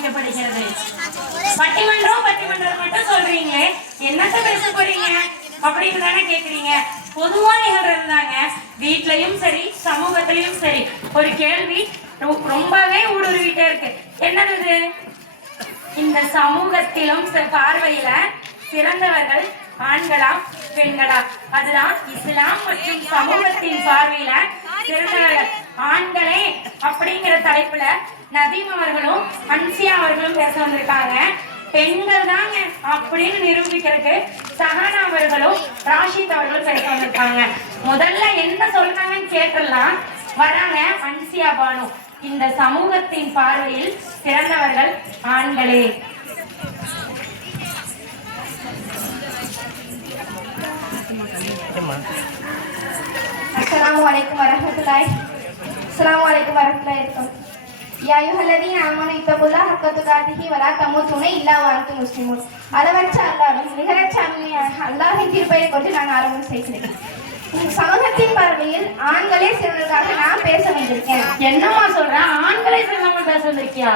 ஆரம்பிக்கப்படுகிறது. பட்டிமன்றம் பட்டிமன்றம் மட்டும் சொல்றீங்களே, என்னத்த பேச போறீங்க அப்படின்னு தானே கேக்குறீங்க. பொதுவா நிகழ்றதுதாங்க. வீட்லயும் சரி சமூகத்திலயும் சரி ஒரு கேள்வி ரொம்பவே ஊடுருவிட்டே இருக்கு. என்னது? இந்த சமூகத்திலும் பார்வையில சிறந்தவர்கள் ஆண்களா பெண்களா? அதுதான் இஸ்லாம் மற்றும் சமூகத்தின் பார்வையில சிறந்தவர்கள் ஆண்களே அப்படிங்கிற தலைப்புல நதீம் அவர்களும் அன்சியா அவர்களும் பேச வந்திருக்காங்க. பெண்கள் தாங்க அப்படின்னு நிரூபிக்கிறதுக்கு சஹானா அவர்களும் ராஷித் அவர்களும் பேச வந்திருக்காங்க. முதல்ல என்ன சொல்றாங்கன்னு கேட்டுடலாம். வராங்க அன்சியா பானு. இந்த சமூகத்தின் பார்வையில் சிறந்தவர்கள் ஆண்களே. अस्सलामु अलैकुम वरहमतुल्लाहि वबरकातुहू। या अय्युहल्लज़ीना आमनू इत्तक़ुल्लाह हक़्क़ तुक़ातिही वला तमूतुन्ना इल्ला व अंतुम मुस्लिमून। அளவற்ற அல்லாஹ்வும் நிகரற்ற அல்லாஹ்வின் திருப்பெயரை கொண்டு நான் ஆரம்பம் செய்கிறேன். சமூகத்தின் பார்வையில் ஆண்களே சிறந்தவர்களாக நான் பேச வந்திருக்கேன். என்னமா சொல்றேன்? ஆண்களே சிறந்தவங்க பேச வந்திருக்கியா?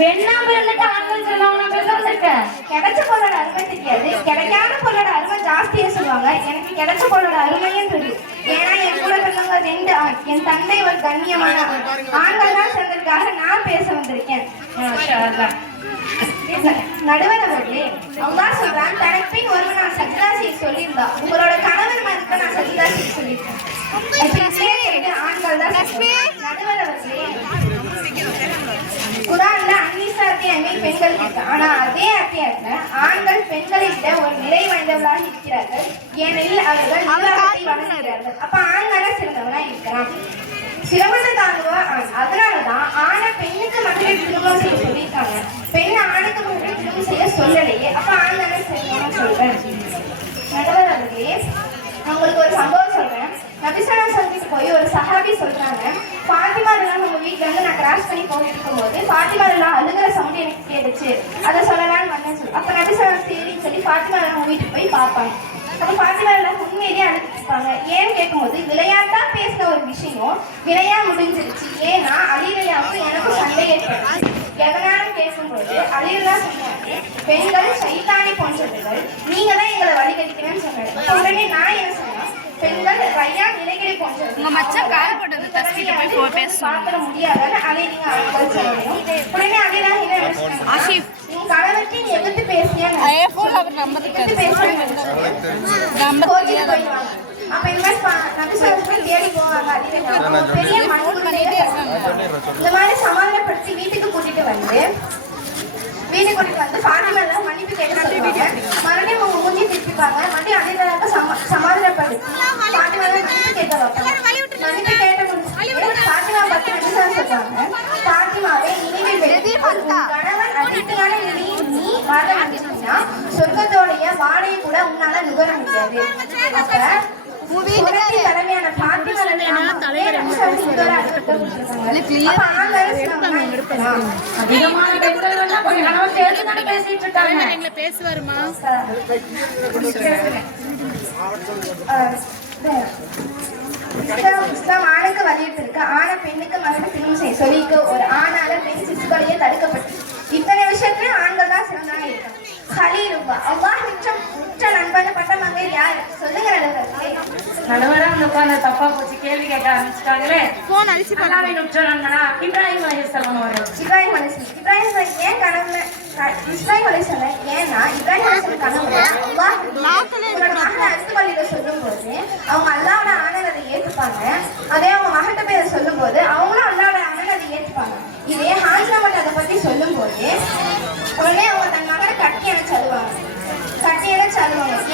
பெண்ணா பிறந்துட்டு ஆண்கள் சிறந்தவங்க பேச வந்திருக்க? கிடைச்ச பொருளோட அருமை தெரியாது, கிடைக்காத பொருளோட அருமை ஜாஸ்தியா சொல்லுவாங்க. எனக்கு கிடைச்ச பொருளோட அருமையும் தெரியும். ஏன்னா என் கூட பிறந்தவங்க 2 ஆண். என் தந்தை ஒரு கண்ணியமான ஆண்கள் தான் சிறந்ததுக்காக நான் பேச வந்திருக்கேன். நடுவர் அவர்களே, அல்லாஹ் சொல்றான், தனக்கு பின் ஒருவன் நான் சஜ்தா செய்ய சொல்லியிருந்தா உங்களோட கணவர் மதிக்க நான் சஜ்தா செய்ய சொல்லியிருக்கேன். ஆண்கள் தான். நடுவர் அவர்களே, குர்ஆன்ல அந்நிசா அத்தியாயம் பெண்கள் இருக்கு. ஆனா அதே அத்தியாயத்துல ஆண்கள் பெண்களை விட ஒரு நிலை வாய்ந்தவர்களாக இருக்கிறார்கள். ஏனெனில் அவர்கள் நிர்வாகத்தை வழங்குகிறார்கள். அப்ப ஆண்கள சிறந்தவனா இருக்கிறான். சிரமத்தை தாங்குவா ஆண். அதனாலதான் ஆணை பெண்ணுக்கு மகளிர் திருமணம் செய்ய சொல்லியிருக்காங்க. பெண் ஆணுக்கு மகளிர் திருமணம் செய்ய சொல்லலையே. அப்ப ஆண்களை சிறந்தவனா சொல்றேன். நடுவர் அவர்களே, உங்களுக்கு ஒரு சம்பவம் சொல்றேன். நபிசல்லா சொல்லிட்டு போய் ஒரு சஹாபி சொல்றாங்க, ஃபாத்திமா எல்லாம் நம்ம வீட்டுல இருந்து நான் கிராஸ் பண்ணி போயிட்டு இருக்கும்போது ஃபாத்திமா எல்லாம் அழுகிற சவுண்ட் எனக்கு கேட்டுச்சு, அதை சொல்லலான்னு வந்தேன் சொல்லி. அப்ப நபிசல்லா சரின்னு சொல்லி ஃபாத்திமா எல்லாம் வீட்டுக்கு போய் பார்ப்பாங்க. அப்ப ஃபாத்திமா எல்லாம் உண்மையிலேயே அழுத்திருப்பாங்க. ஏன்னு கேட்கும்போது விளையாட்டா பேசின ஒரு விஷயம் விளையா முடிஞ்சிருச்சு. ஏன்னா அலிரலியாவுக்கும் எனக்கும் சண்டை ஏற்படுச்சு. எதனால கேட்கும்போது அலிரலா சொன்னாரு, பெண்கள் சைத்தானி போன்றவர்கள், நீங்க தான் எங்களை வழிகடிக்கிறேன்னு சொன்னாரு. உடனே நான் என்ன சொன்னேன், பெண்கள் ரையா நிலைகளை போன்றவர்கள் பார்க்க முடியாதான்னு அலைவீங்க ஆண்கள் சொல்லணும். உடனே அலிரலா என்ன உன் கணவருக்கு எதிர்த்து பேசியா அப்ப இந்த மாதிரி தேடி போவாங்க. பெரிய இந்த மாதிரி சமாதானப்படுத்தி வீட்டுக்கு கூட்டிட்டு வந்து ஃபாத்திமா எல்லாம் மன்னிப்பு கேட்க சொல்லுவாங்க. மறுபடியும் அவங்க மூஞ்சி திருப்பிப்பாங்க. மறுபடியும் அலிரலாவுக்கு சமாதானப்படுத்தி ஃபாத்திமா எல்லாம் மன்னிப்பு கேட்க வைப்பாங்க. மன்னிப்பு கேட்ட முடிச்சு ஃபாத்திமா பத்தி சொல்லுவாங்க, ஃபாத்திமாவே இனிமேல் கணவன் அடித்தான நீ வர வந்துச்சுன்னா சொர்க்கத்தோடைய வாடையை கூட உன்னால நுகர முடியாது. அப்ப தலைமையான பேசுவாருமா இஸ்லாம் ஆணுக்கு வலியுறுத்திருக்கு. ஆணை பெண்ணுக்கு மகளிர் திருமணம் செய்ய சொல்லிக்கு ஒரு ஆணால பெண் சிசுக்களையே தடுக்கப்பட்டு இத்தனை விஷயத்துலயும் ஆண்கள் தான் சிறந்தவங்க இருக்காங்க. ஹலீலுல்லா அல்லாஹ் உற்ற நண்பன் பட்ட மங்கையர் யார் சொல்லுங்க நடுவர்களே. நடுவரா உட்கார்ந்து தப்பா போச்சு, கேள்வி கேட்க ஆரம்பிச்சிட்டாங்களே. அல்லாஹ்வின் உற்ற நண்பனா இப்ராஹிம் அலைஹிஸ்ஸலாம் அவர்கள். இப்ராஹிம் அலைஹிஸ்ஸலாம் ஏன் கனவுல இஸ்மாயில் அலைஹிஸ்ஸலாம் ஏன்னா இப்ராஹிம் அலைஹிஸ்ஸலாம் கனவுல அல்லாஹ் உங்களோட மகனை அறுத்துக்கொள்ளிட சொல்லும் போது அவங்க அல்லாஹ்வோட ஆணர் அதை ஏற்றுப்பாங்க. அதே அவங்க மகட்ட பேரை சொல்லும் போது அவங்களும் அல்லாஹ்வோட ஆணர் அதை ஏற்றுப்பாங்க. இதே ஹாஜினா மட்டும் அதை பத்தி சொல்லும் போது உடனே அவங்க தன் மகனை கட்டி அணைச்சு அழுவாங்க.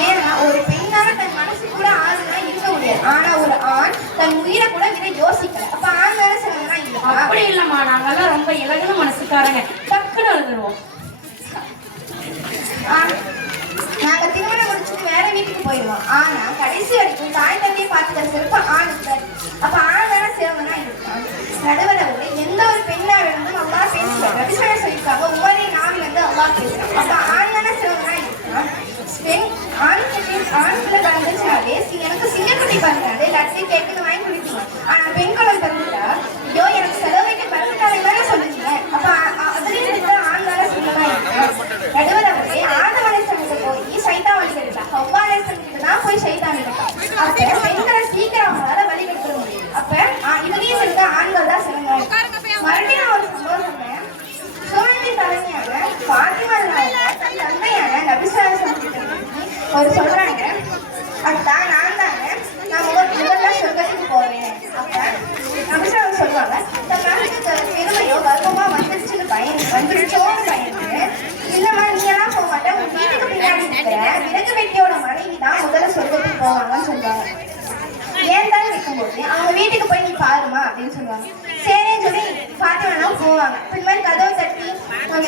ஏன்னா ஒரு பெண்ணால தன் மனசு கூட ஆண்லாம் இருக்க முடியாது. ஆனா ஒரு ஆண் தன் உயிரை கூட விட யோசிக்கல. அப்ப ஆண் வேலை சொல்லணும்னா இல்ல. அப்படி இல்லம்மா, நாங்கெல்லாம் ரொம்ப இலகுன மனசுக்காரங்க, டக்குன்னு அழுதுருவோம். நாங்க திருமணம் முடிச்சுட்டு வேற வீட்டுக்கு போயிடுவோம். ஆனா கடைசி வரைக்கும் தாய் தந்தையை பார்த்துக்கிற சிறப்பு ஆண் இருக்காது. அப்ப ஆண் வேலை சிறவனா இருக்கான். நடுவர் அவர்கள் எந்த ஒரு பெண்ணாக இருந்தும் அவ்வளோ பேசுவாங்க. நபிசல்லா சொல்லியிருக்காங்க, ஒவ்வொரு நாவில இருந்து அவ்வளோ பேசுறாங்க. அப்ப ஆண் வேலை சிறவனா இருக்கான். பெண் ஆண்களை கலந்துச்சாலே எனக்கு சிங்கக்குட்டி பறந்தாலே எல்லாத்தையும் கேட்கணும் வாங்கி கொடுத்தீங்க. ஆனா பெண் குழந்தை பறந்துட்டா ஐயோ எனக்கு செலவைக்கு பறந்துட்டாலே தானே சொல்லுங்க. அப்ப அதுலேயும்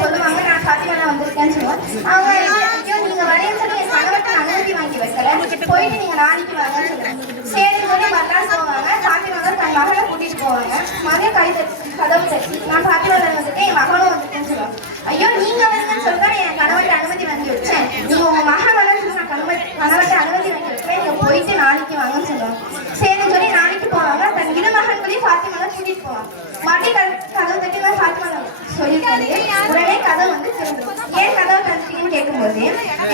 சொல்லுவாங்க, நான் ஃபாத்திமா தான் வந்திருக்கேன்னு சொல்லுவாங்க. அவங்க ஐயோ நீங்க வரேன்னு சொல்லி என் கணவர்கிட்ட அனுமதி வாங்கி வைக்கல, போயிட்டு நீங்க நாளைக்கு வாங்கன்னு சொல்லுவாங்க. சரி சொல்லி மறுநாள் போவாங்க. ஃபாத்திமா தான் தன் மகனை கூட்டிட்டு போவாங்க. மகன் கதவு தட்டி நான் ஃபாத்திமா வந்துட்டு என் மகனும் வந்துட்டேன்னு சொல்லுவாங்க. ஐயோ நீங்க வருங்கன்னு சொல்லிட்டு என் கணவர்கிட்ட அனுமதி வாங்கி வச்சேன், நீங்க உங்க மகன் வரேன்னு சொல்லி நான் கணவர்கிட்ட அனுமதி வாங்கி வைப்பேன், நீங்க போயிட்டு நாளைக்கு வாங்கன்னு சொல்லுவாங்க. சரின்னு சொல்லி நாளைக்கு போவாங்க. தன் இரு மகன்களையும் ஃபாத்திமா தான் கூட்டிட்டு போவாங்க. மறுபடியும் கதவு தட்டி நான் ஃபாத்திமா சொல்லியிருக்காரு. உடனே கதவு வந்து திறந்துடும். ஏன் கதவை தட்டின்னு கேட்கும்போது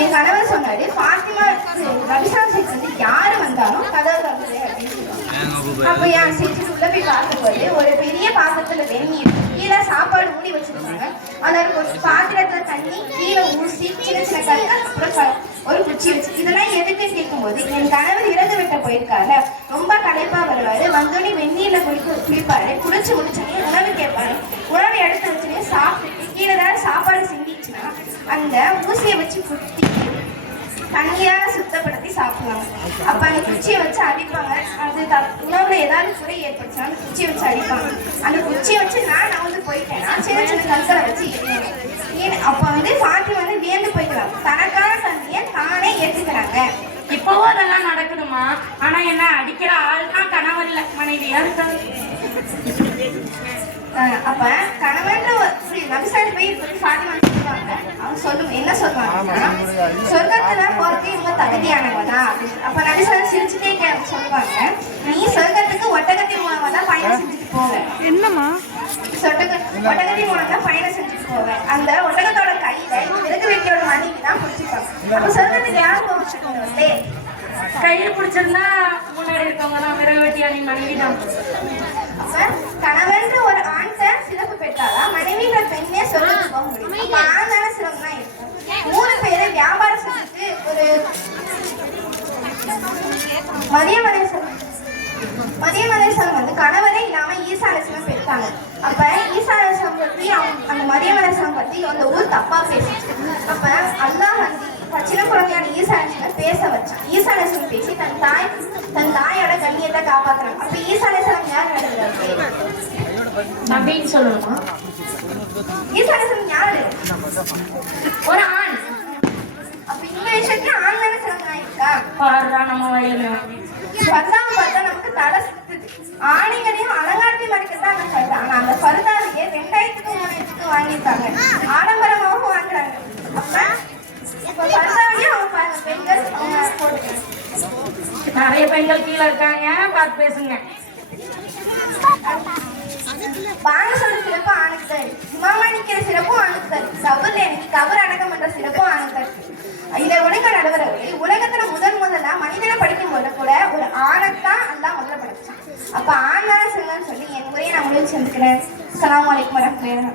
என் கணவர் சொன்னாரு, ஃபாத்திமா ரவிசான் சீட் வந்து யாரு வந்தாலும் கதவு திறந்துடு அப்படின்னு சொல்லுவாங்க. அப்போ என் சீட்டு உள்ள போய் பார்க்கும்போது ஒரு பெரிய பாத்திரத்துல வெந்நீர், கீழே சாப்பாடு மூடி வச்சிருக்காங்க. அதில் ஒரு பாத்திரத்துல தண்ணி, கீழே ஊசி, சின்ன சின்ன கற்கள், அப்புறம் ஒரு குச்சி வச்சு. இதெல்லாம் எதுக்குன்னு கேட்கும்போது என் கணவர் விறகு வெட்ட போயிருக்காரு, ரொம்ப களைப்பா வருவாரு, வந்தோடனே வெந்நீர்ல குளிப்பாரு, குளிச்சு முடிச்சோடனே உணவு கேட்பாரு, உணவு எடுத்து வச்சுனே சாப்பிட்டு கீழே ஏதாவது சாப்பாடு சிந்திச்சுன்னா அந்த ஊசியை வச்சு குத்தி தண்ணியால சுத்தப்படுத்தி சாப்பிடுவாங்க. அப்ப அந்த குச்சியை வச்சு அடிப்பாங்க. அது உணவுல ஏதாவது குறை ஏற்படுச்சுன்னா அந்த குச்சியை வச்சு அடிப்பாங்க. அந்த குச்சியை வச்சு நான் வந்து போயிட்டேன்னா சின்ன சின்ன கற்களை வச்சு எரிவாங்க. அப்ப வந்து ஃபாத்திமா வந்து வியந்து போய்க்கிறாங்க, தனக்கான தண்ணியை தானே ஏற்றுக்கிறாங்க. இப்பவும் அதெல்லாம் நடக்கணுமா? ஆனா என்ன அடிக்கிற ஆள் தான் கணவர் இல்ல மனைவியா இருக்காங்க. அப்ப கணவன் நபிசாரி போய் ஃபாத்திமா சொல்லுவாங்க. அவங்க சொல்லுங்க என்ன சொல்லுவாங்கன்னா, சொர்க்கத்துல போறதுக்கு இவங்க தகுதியானவனா அப்படின்னு. அப்ப நபிசாரி சிரிச்சுட்டே சொல்லுவாங்க, நீ சொர்க்கத்துக்கு ஒட்டகத்தின் மூலமா தான் பயணம் செஞ்சுட்டு போவேன். என்னமா ஒட்டகத்தின் மூலம் தான் பயணம் செஞ்சுட்டு போவேன். அந்த ஒட்டகத்தோட கையில விறகு வெட்டியோட மனைவி தான் பிடிச்சிருப்பாங்க. அப்ப சொர்க்கத்துக்கு யார் போவாங்க? கையை பிடிச்சிருந்தா முன்னாடி இருக்கவங்க தான் விறகு வெட்டியானி மனைவி தான். கணவன் ஒரு ஆண்ட சிறப்பு பெற்றாரா, மனைவின்ற பெண்ணே சொர்க்கத்துக்கு போக முடியும். ஆணான சிறப்பு தான் இருக்கும். 3 பேரை வியாபாரம் செஞ்சுட்டு ஒரு மதியமலேசன் வந்து கணவரே இல்லாம ஈசானேசனம் பெற்றாங்க. அப்ப ஈசானேசனம் பத்தி அந்த மதியமலேசனம் பத்தி அந்த ஊர் தப்பா பேசிச்சு. அப்ப அல்லாஹ் வந்து சின்ன குழந்தையான ஈசானேசனை பேச வச்சான். ஈசானேசனம் பேசி தன் தாயோட கண்ணியத்தை காப்பாத்துறாங்க. அப்ப ஈசானேசனம் யார் நடக்கிறாரு அப்படின்னு சொல்லணுமா? ஈசானேசனம் யாரு? ஒரு ஆண். அப்ப இந்த விஷயத்துல ஆண் தானே சிறந்தா இருக்கா? பாருடா நம்ம வயலுல பத்தாம் பார்த்தா நமக்கு தலை சுத்துது. ஆணிகளையும் அலங்காரத்தையும் மடிக்கத்தான் அந்த கருது. ஆனா அந்த பருதாவையே 2000-3000 வாங்கியிருக்காங்க, ஆடம்பரமாகவும் வாங்குறாங்க. அப்ப பருதாவையும் அவங்க பெண்கள் அவங்க போட்டுக்கிறாங்க. நிறைய பெண்கள் கீழே இருக்காங்க, பார்த்து பேசுங்க. பாங்க சொல்ற சிறப்பு ஆணுக்கு தான் இருக்கு. இமாமா நிக்கிற சிறப்பும் ஆணுக்கு தான் இருக்கு. கபர் அடக்கம் பண்ற சிறப்பும் ஆணுக்கு தான் இருக்கு. இதை ஒழுங்க நடுவரவர்களே, உலகத்துல முதலா மனிதனை படிக்கும் போது கூட ஒரு ஆணைத்தான் எல்லாம் முதல்ல படிச்சான். அப்ப ஆணான சிறந்தன்னு சொல்லி என் முறையை நான் முடிவு செஞ்சுக்கிறேன். அஸ்ஸலாமு அலைக்கும் வரஹ்மத்துல்லாஹி.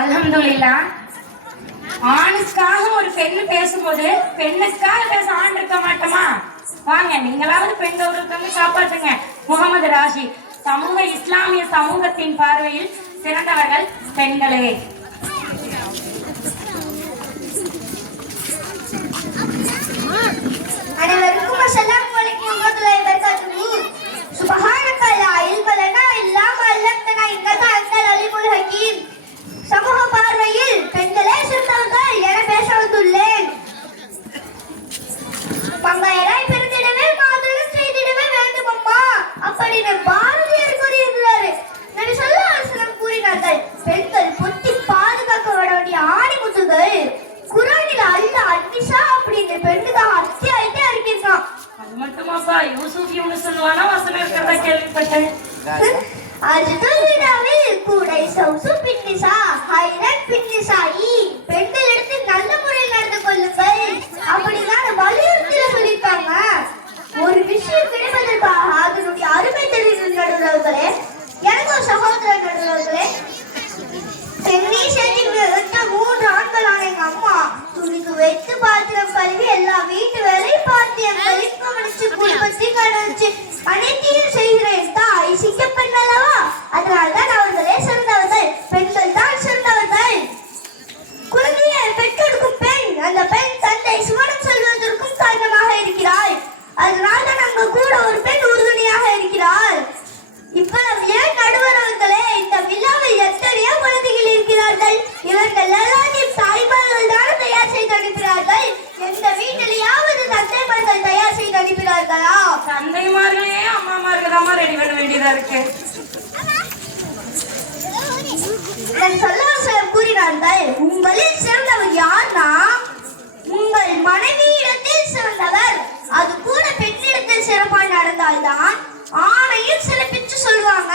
அல்ஹம்துலில்லாஹ். ஆணுக்காக ஒரு பெண்ணு பேசும்போது பெண்ணுக்காக பேச ஆண் இருக்க மாட்டோமா? வாங்க, நீங்களாவது பெண் கௌரவத்தை காப்பாற்றுங்க. முகமது ராஷி, இஸ்லாமிய சமூகத்தின் பார்வையில் சிறந்தவர்கள் பெண்களே. அனைவருக்கும் அஸ்ஸலாமு அலைக்கும் வரஹ்மத்துல்லாஹி வபரகாத்துஹு. சுப்ஹானக லா இல்ம லனா இல்லா மா அல்லம்தனா இன்னக அன்தல் அலீமுல் ஹகீம். சமூக பார்வையில் பெண்களே சிறந்தவர்கள் என பேச வந்துள்ளேன். பங்காயராய் பிறந்திடவே மாதளம் செய்திடவே வேண்டும் அம்மா அப்படின்னு பாரதியார் கூறியிருக்கிறாரு. நபி ஸல்லல்லாஹு அலைஹி வஸல்லம் கூறினார்கள், பெண்கள் பொத்தி பாதுகாக்கப்பட வேண்டிய ஆணிமுத்துகள். குர்ஆனில் அல்லாஹ் அன்னிசா அப்படின்னு பெண்ணுக்கு அத்தியாயத்தை அறிவிக்கிறான். அது மட்டுமாப்பா, யூசுப் யூனுஸ்வான வசனம் இருக்கிறதா கேள்விப்பட்டேன். அல்துலினாவில் கூடை சௌசு பின்னிசா ஹைரத் பின்னிசாயி, பெண்களிடத்தில் நல்ல முறையில் நடந்து கொள்ளுங்கள் அப்படின்னா வலியுறுத்தில சொல்லியிருக்காங்க. ஒரு விஷயம் கிடைப்பதற்காக அதனுடைய அருமை தெரிவிக்கிற நடுவர்களே, எனக்கு ஒரு சகோதரர் நடுவர்களே, தென்னீசத்தில் 3 ஆண்களான எங்க அம்மா துணிக்கு வைத்து பாத்திரம் கழுவி எல்லா வீட்டு வேலையும் பார்த்து என் கழிவு கவனிச்சு குடும்பத்தை கவனிச்சு அனைத்தையும் செய்கிறேன். தாய் சிக்கப்பெண் அல்லவா, அதனால்தான் அவர்களே சிறந்தவர்கள். பெண்கள் தான் சிறந்தவர்கள். குழந்தையை பெற்றெடுக்கும் பெண், அந்த பெண் தந்தை சுவனம் செல்வதற்கும் காரணமாக இருக்கிறாள். அதனால்தான் அங்க கூட ஒரு பெண் உறுதுணையாக இருக்கிறாள். இவ்வளவு ஏன் நடுவர்களே, இந்த விழாவில் எத்தனையோ குழந்தைகள் இருக்கிறார்கள். வேண்டியதா இருக்கு. தன் சொல்லவாசகர் கூறினார்கள், உங்களில் சிறந்தவர் யார்னா உங்கள் மனைவியிடத்தில் சிறந்தவர். அது கூட பெண்ணிடத்தில் சிறப்பாக நடந்தால்தான் ஆணையும் சிறப்பிச்சு சொல்லுவாங்க.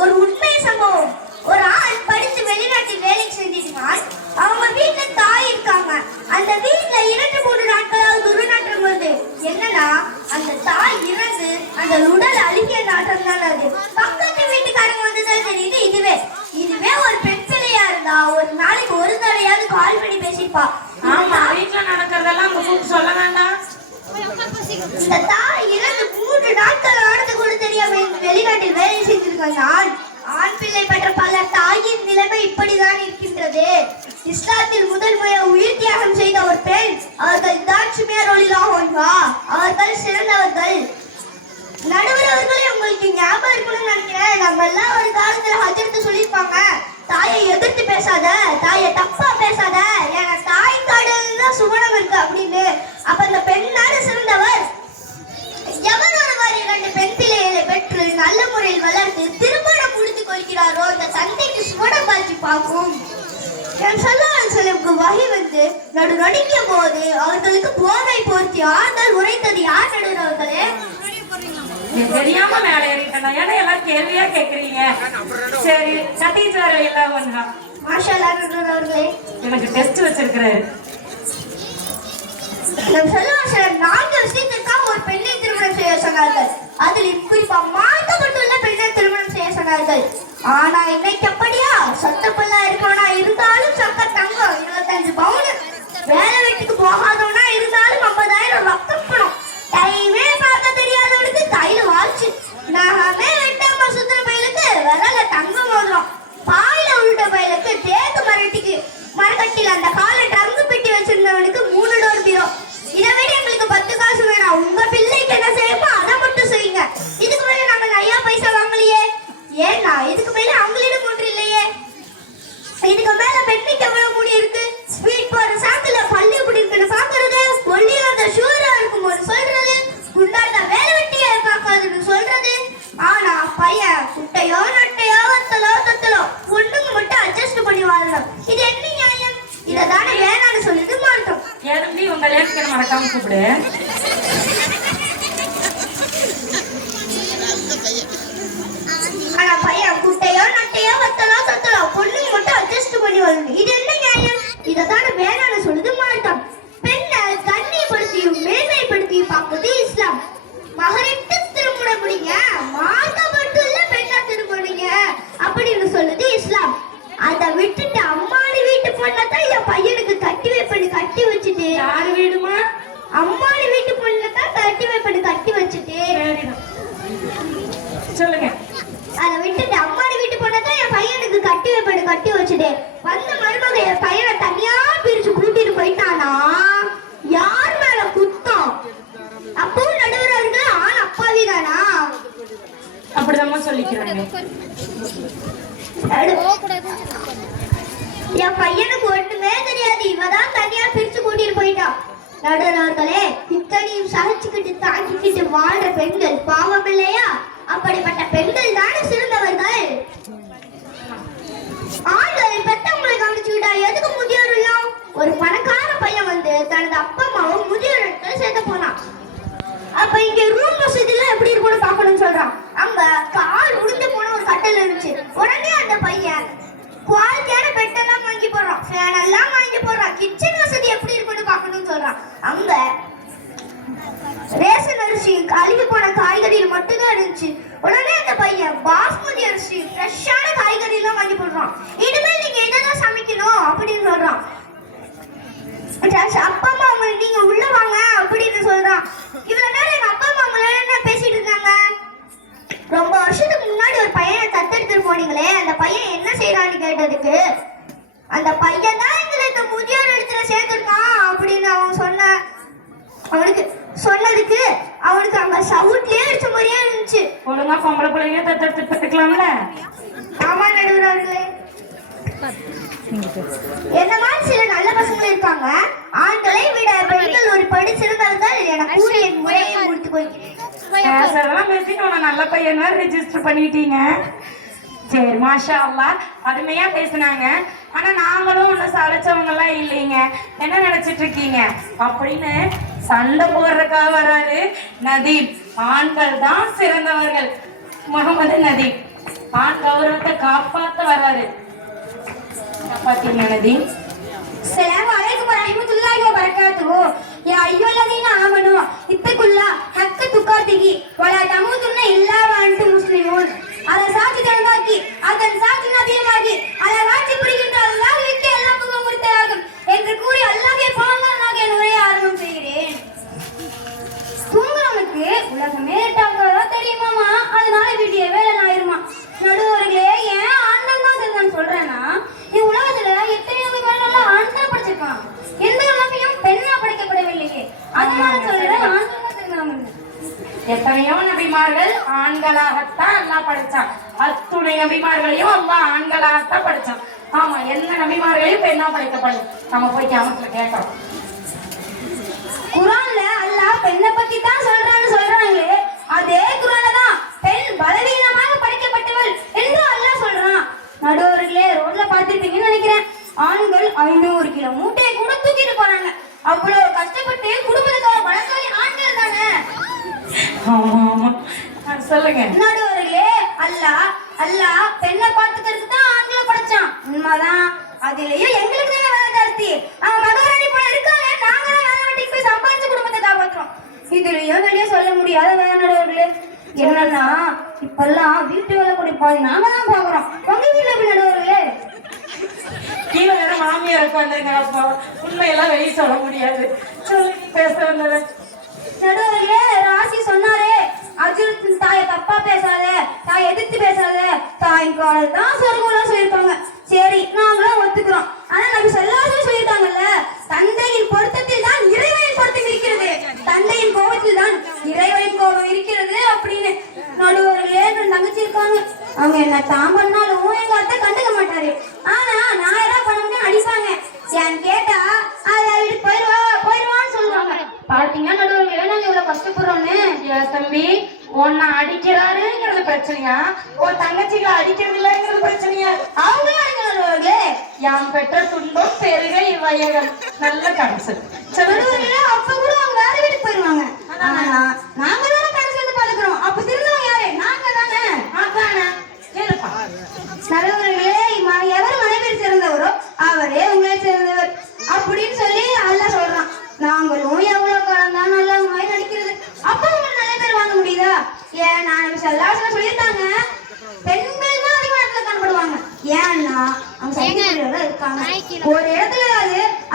ஒரு உண்மை சம்பவம். ஒரு ஆண் படித்து வெளிநாட்டில் வேலை செஞ்சிருக்கான். அவங்க வீட்டுல தாய் இருக்காங்க. அந்த வீட்டுல 2-3 நாட்களாவது துர்நாற்றம் வருது. என்னன்னா அந்த தாய் இறந்து அந்த உடல் அழுகிய நாட்டம் தான் அது. பக்கத்து வீட்டுக்காரங்க வந்துதான் தெரியுது. இதுவே ஒரு பெண் பிள்ளையா இருந்தா ஒரு நாளைக்கு ஒரு தடையாவது கால் பண்ணி பேசிப்பா. ஆமா, வீட்டுல நடக்கிறதெல்லாம் உங்களுக்கு சொல்ல வேண்டாம். இந்த தாய் இறந்து 3 நாட்கள் ஆனது கூட தெரியாம வெளிநாட்டில் வேலை செஞ்சிருக்கான். ஆண் பிள்ளை பெற்ற பல தாயின் நிலைமை இப்படிதான் இருக்கின்றது. இஸ்லாத்தில் முதல் முறை உயிர் தியாகம் செய்த ஒரு பெண், அவர்கள் தான் சுமேர் ஒளிலாகா. அவர்கள் சிறந்தவர்கள். நடுவர் அவர்களே, உங்களுக்கு ஞாபகம் இருக்கணும்னு நினைக்கிறேன். நம்ம எல்லாம் ஒரு காலத்துல ஹஜ்ரத் சொல்லியிருப்பாங்க, தாயை எதிர்த்து பேசாத, தாயை தப்பா பேசாத, ஏன்னா தாய் காடுல தான் சுவனம் இருக்கு அப்படின்னு. அப்ப அந்த பெண்ணால சிறந்தவர். எவர் ஒருவர் 2 பெண் பிள்ளைகளை பெற்று நல்ல முறையில் வளர்த்து திருமணம் முடித்து கொள்கிறாரோ அந்த தந்தைக்கு சுவனம் காட்சி பார்க்கும். என் சொல்லவாசலுக்கு வகை வந்து நடுநடுங்கிய போது அவர்களுக்கு போதை போர்த்தி ஆறுதல் உரைத்தது யார் நடுவர் அவர்களே? தெரியாம மேல ஏறிட்டா ஏன்னா எல்லாம் கேள்வியா கேக்குறீங்க. சரி, சதீஷ் வேற எல்லாம் ஒன்றா. மாஷா அல்லாஹ் நடுவர் அவர்களே, எனக்கு டெஸ்ட் வச்சிருக்கிறாரு. நம் சொல்லவாசல் 4 விஷயத்திற்காக ஒரு பெண்ணை திருமணம் செய்ய சொன்னார்கள். அதில் குறிப்பா மாற்றப்பட்டுள்ள பெண்ணை திருமணம் செய்ய சொன்னார்கள். ஆனா இன்னைக்கு அப்படியா? சொத்தப்பல்லா இருக்கவனா இருந்தாலும் சொக்க தங்கம் 25 பவுன், வேலை வீட்டுக்கு போகாதவனா இருந்தாலும் 50,000 ரொக்கம் பணம், டைமே பார்க்க தெரியாதவனுக்கு கையில வாட்சி, நகமே வெட்டாம சுத்துற பையலுக்கு விரல தங்கம் மோதிரம், பாயில உருட்ட பையலுக்கு தேக்கு மரக்கட்டில அந்த கால டங்கு பெட்டி வச்சிருந்தவனுக்கு 3 டோர் பீரோ. இதை விட எங்களுக்கு 10 காசு வேணாம். உங்க பிள்ளைக்கு என்ன செய்யுமோ அதை மட்டும் செய்யுங்க. இதுக்கு மேல நாங்க நிறைய பைசா வாங்கலையே. ஏன்னா இதுக்கு மேல அவங்களிடம் ஒன்று இல்லையே. இதுக்கு மேல பெண்ணுக்கு எவ்வளவு முடி இருக்கு? ஸ்பீட் போற சாக்குல பள்ளி எப்படி இருக்குன்னு பாக்குறது, ஒல்லியாத ஷூரா இருக்கும் ஒரு சொல்றது, குண்டாத வேலை வெட்டியா பார்க்காதுன்னு சொல்றது. ஆனா பையன் குட்டையோ நட்டையோ வத்தலோ தத்தலோ பொண்ணுங்க மட்டும் அட்ஜஸ்ட் பண்ணி வாழணும். இது என்ன நியாயம்? இததானே வேணான்னு சொல்லிட்டு மாட்டோம். ஏதம்பி உங்க லேட்டுக்கு மறக்காம கூப்பிடு. ஆனா பையன் குட்டையோ நட்டையோ வத்தலோ தத்தலோ பொண்ணுங்க மட்டும் அட்ஜஸ்ட் பண்ணி வாழணும். இது என்ன நியாயம்? இததானே வேணான்னு சொல்லிட்டு மாட்டோம். பெண்ணை கண்ணியப்படுத்தியும் மேன்மைப்படுத்தியும் பார்க்குது இஸ்லாம். மகரிட்டு திருமணம் முடிங்க, மார்க்கப்பட்டுள்ள பெண்ணா திருமணிங்க அப்படின்னு சொல்லுது இஸ்லாம். அதை விட்டுட்டு அம்மாடி வீட்டு பொண்ணத்தான் என் பையனுக்கு கட்டி வைப்பேன்னு கட்டி வச்சுட்டு. யாரு வீடுமா? அம்மாடி வீட்டு பொண்ணத்தான் கட்டி வைப்பேன்னு கட்டி வச்சுட்டு. சொல்லுங்க. அதை விட்டுட்டு அம்மாடி வீட்டு பொண்ணத்தான் என் பையனுக்கு கட்டி வைப்பேன்னு கட்டி வச்சுட்டு வந்த மருமக என் பையனை தனியா பிரிச்சு கூட்டிட்டு போயிட்டானா யார் மேல குத்தம்? அப்பவும் நடுவர்கள் ஆண் அப்பாவிதானா? அப்படிதான் சொல்லிக்கிறாங்க. என் பையனுக்கு ஒண்ணுமே தெரியாது, இவதான் தனியா பிரிச்சு கூட்டிட்டு போயிட்டான். நடுவர்களே, இத்தனையும் சகிச்சுக்கிட்டு தாங்கிக்கிட்டு வாழ்ற பெண்கள் பாவம் இல்லையா? அப்படிப்பட்ட பெண்கள் தானே சிறந்தவர்கள். ஆண்களை பெற்றவங்களை கவனிச்சுக்கிட்டா எதுக்கு முதியோர் இல்லம்? ஒரு பணக்கார பையன் வந்து தனது அப்பா அம்மாவும் முதியோர் இடத்துல சேர்த்து போனான். அப்ப இங்க ரூம் வசதிலாம் எப்படி இருக்கும்னு பாக்கணும்னு சொல்றான். அங்க கால் உளுந்து போன ஒரு கட்டல் இருந்துச்சு. உடனே அந்த பையன் குவாலிட்டியான பெட்டெல்லாம் வாங்கி போடுறான், ஃபேன் எல்லாம் வாங்கி போடுறான், கிச்சன் வசதி எப்படி இருக்கும்னு பாக்கணும்னு சொல்றான். அங்க ரேஷன் அரிசி அழுகி போன காய்கறிகள் மட்டும்தான் இருந்துச்சு. உடனே அந்த பையன் பாஸ்மதி அரிசி ஃப்ரெஷ்ஷான காய்கறி எல்லாம் வாங்கி போடுறான். இனிமேல் நீங்க இதெல்லாம் சமைக்கணும் அப்படின்னு சொல்றான். அப்பா அம்மா அவங்க நீங்க உள்ள வாங்க அப்படின்னு சொல்றான். இவ்வளவு நேரம் எங்க அப்பா அம்மா அவங்கள என்ன பேசிட்டு இருந்தாங்க? ரொம்ப வருஷத்துக்கு முன்னாடி ஒரு பையனை தத்தெடுத்துட்டு போனீங்களே, அந்த பையன் என்ன செய்யறான்னு கேட்டதுக்கு அந்த பையன் தான் எங்களை இந்த முதியோர் இடத்துல சேர்த்துருக்கான் அப்படின்னு அவன் அவனுக்கு சொன்னதுக்கு அவனுக்கு அங்க சவுட்லயே அடிச்ச மாதிரியே இருந்துச்சு. ஒழுங்கா பொம்பளை பிள்ளைங்க தத்தெடுத்து பெற்றுக்கலாம்ல? ஆமா நடுவர் அவர்களே, என்ன மாதிரி சில நல்ல பசங்களும் இருக்காங்க. ஆண்களை விட பெண்கள் ஒரு படி சிறந்தவர்கள் என கூறி என் முறையை முடித்துக் கொள்கிறேன். பேசுறதெல்லாம் பேசிட்டு உன்னை நல்ல பையன் ரெஜிஸ்டர் பண்ணிட்டீங்க. சரி, மாஷா அல்லா, அருமையா பேசுனாங்க. ஆனா நாங்களும் ஒண்ணு சளைச்சவங்க எல்லாம் இல்லைங்க. என்ன நினைச்சிட்டு இருக்கீங்க அப்படின்னு சண்டை போடுறதுக்காக வர்றாரு நதீம். ஆண்கள் தான் சிறந்தவர்கள். முகமது நதீம் ஆண் கௌரவத்தை காப்பாத்த வர்றாரு. காப்பாத்தீங்க நதீம். السلام عليكم ورحمة الله وبركاته يا أيها الذين آمنوا اتقوا الله حق تقاته ولا تموتن إلا وأنتم مسلمون. அதன் சாட்சி தனமாக்கி அதன் சாட்சி நபியமாகி அதன் ஆட்சி புரிகின்ற அல்லாஹ்வுக்கே எல்லா புகழும் உரித்தாகும் என்று கூறி அல்லாஹ்வை புகழ்ந்தானாக என் உரையை ஆரம்பம் செய்கிறேன். தூங்குறவனுக்கு உலகமே இருட்டாகிறதா தெரியுமாமா, அதனால வீடிய வேலை ஆயிருமா. நடுவர்களே, ஏன் ஆண்கள் தான் சரி நான் சொல்றேன்னா, இந்த உலகத்துல எத்தனையோ நபிமார்கள் ஆண்கள் படிச்சிருக்கான், எந்த நபியும் பெண்ணா படைக்கப்படவில்லையே. அதனால சொல்றேன் ஆண்கள் தான் தெரிஞ்சவங்க. எத்தனையோ நபிமார்கள் ஆண்களாகத்தான் அல்லாஹ் படைச்சான். அத்துணை நபிமார்களையும் அல்லாஹ் ஆண்களாகத்தான் படைச்சான். ஆமா, என்ன நபிமார்களையும் பெண்ணா படைக்கப்படும். நம்ம போய் கியாமத்துல கேட்கறோம். குர்ஆன்ல அல்லாஹ் பெண்ணை பத்தி தான் சொல்றாங்களே, அதே குர்ஆன்ல தான் பெண் பலவீனமாக படைக்கப்பட்டவள் என்று அல்லாஹ் சொல்றான். நடுவர்களே, ரோட்ல பார்த்திருப்பீங்கன்னு நினைக்கிறேன், ஆண்கள் 500 கிலோ மூட்டையை கூட தூக்கிட்டு போறாங்க. அவ்வளவு கஷ்டப்பட்டு குடும்பத்துக்காக வளர்க்கவே ஆண்கள் தானே. ஆமா ஆமா, சொல்லுங்க. நடுவர்களே, அல்லாஹ் பெண்ணை பார்த்துக்கிறதுக்கு தான் ஆண்களை படைச்சான், உண்மைதான். அதுலயும் எங்களுக்கு தானே வேலை ஜாஸ்தி. அவங்க மகாராணி போல இருக்காங்க, நாங்க தான் வேலை வெட்டிக்கு போய் சம்பாதிச்சு குடும்பத்தை காப்பாற்றுறோம். இதுலயும் வெளியே சொல்ல முடியாத வேலை. நடுவர்களே, என்னன்னா இப்பெல்லாம் வீட்டு வேலை கூட பாதி நாங்க தான் பாக்குறோம். உங்க வீட்டுல எப்படி நடுவர்களே? கீழே வேற மாமியார் உட்காந்துருங்க. உண்மையெல்லாம் வெளியே சொல்ல முடியாது. சொல்லுங்க, பேச வந்தது. நடுவர்களே, ராசி சொன்னாரே, அர்ஜுன் தாயை தப்பா பேசாத, தாயை எதிர்த்து பேசாத, தாயின் கால் தான் சொர்க்கம் சொல்லியிருப்பாங்க. சரி, நாங்களும் ஒத்துக்கிறோம். ஆனா நபி ஸல்லல்லாஹு சொல்லியிருக்காங்கல்ல, தந்தையின் பொருத்தத்தில் தான் இறைவனின் பொருத்தம் இருக்கிறது, தந்தையின் கோபத்தில் தான் இறைவனின் கோபம் இருக்கிறது அப்படின்னு. நடுவர்களே, என் தங்கச்சி இருக்காங்க, அவங்க என்ன தான் பண்ணாலும் எங்க அத்தை கண்டுக்க மாட்டாரு. ஆனா நான் ஏதாவது பண்ண முடியும் அடிப்பாங்க. ஏன்னு கேட்டா அதை வீட்டுக்கு போயிடுவான்னு சொல்லுவாங்க. பாத்தீங்கன்னா நடுவர்களே, நாங்க இவ்வளவு கஷ்டப்படுறோம்னு. தம்பி, உன்னை அடிக்கிறாருங்கிறது பிரச்சனையா, உன் தங்கச்சிகளை அடிக்கிறது இல்லைங்கிறது பிரச்சனையா? அவங்க நடுவர்களே, யாம் பெற்ற துன்பம் பெருக இவ்வையகம். நல்ல கடைசி. நடுவர்களே, அப்ப கூட அவங்க வேற வீட்டுக்கு போயிருவாங்க. ஆனா நாங்க தானே கடைசி வந்து பாத்துக்கிறோம். அப்ப திருந்தவங்க யாரு? நாங்க தானே. அதானே, கேளுப்பா. நடுவர்களே, எவர் மனைவியில் சிறந்தவரோ அவரே உங்களை சிறந்தவர் அப்படின்னு சொல்லி அல்லாஹ் சொல்றான். நாங்களும் எவ்வளவு காலம் தான் நல்ல மாதிரி நடிக்கிறது. அப்ப உங்களுக்கு நல்ல பேர் வாங்க முடியுதா? ஏன் நான் ஸல்லல்லாஹு சொல்லியிருக்காங்க, பெண்கள் தான் அதிக இடத்துல காணப்படுவாங்க. ஏன்னா அவங்க சைக்கிள் இருக்காங்க. ஒரு இடத்துல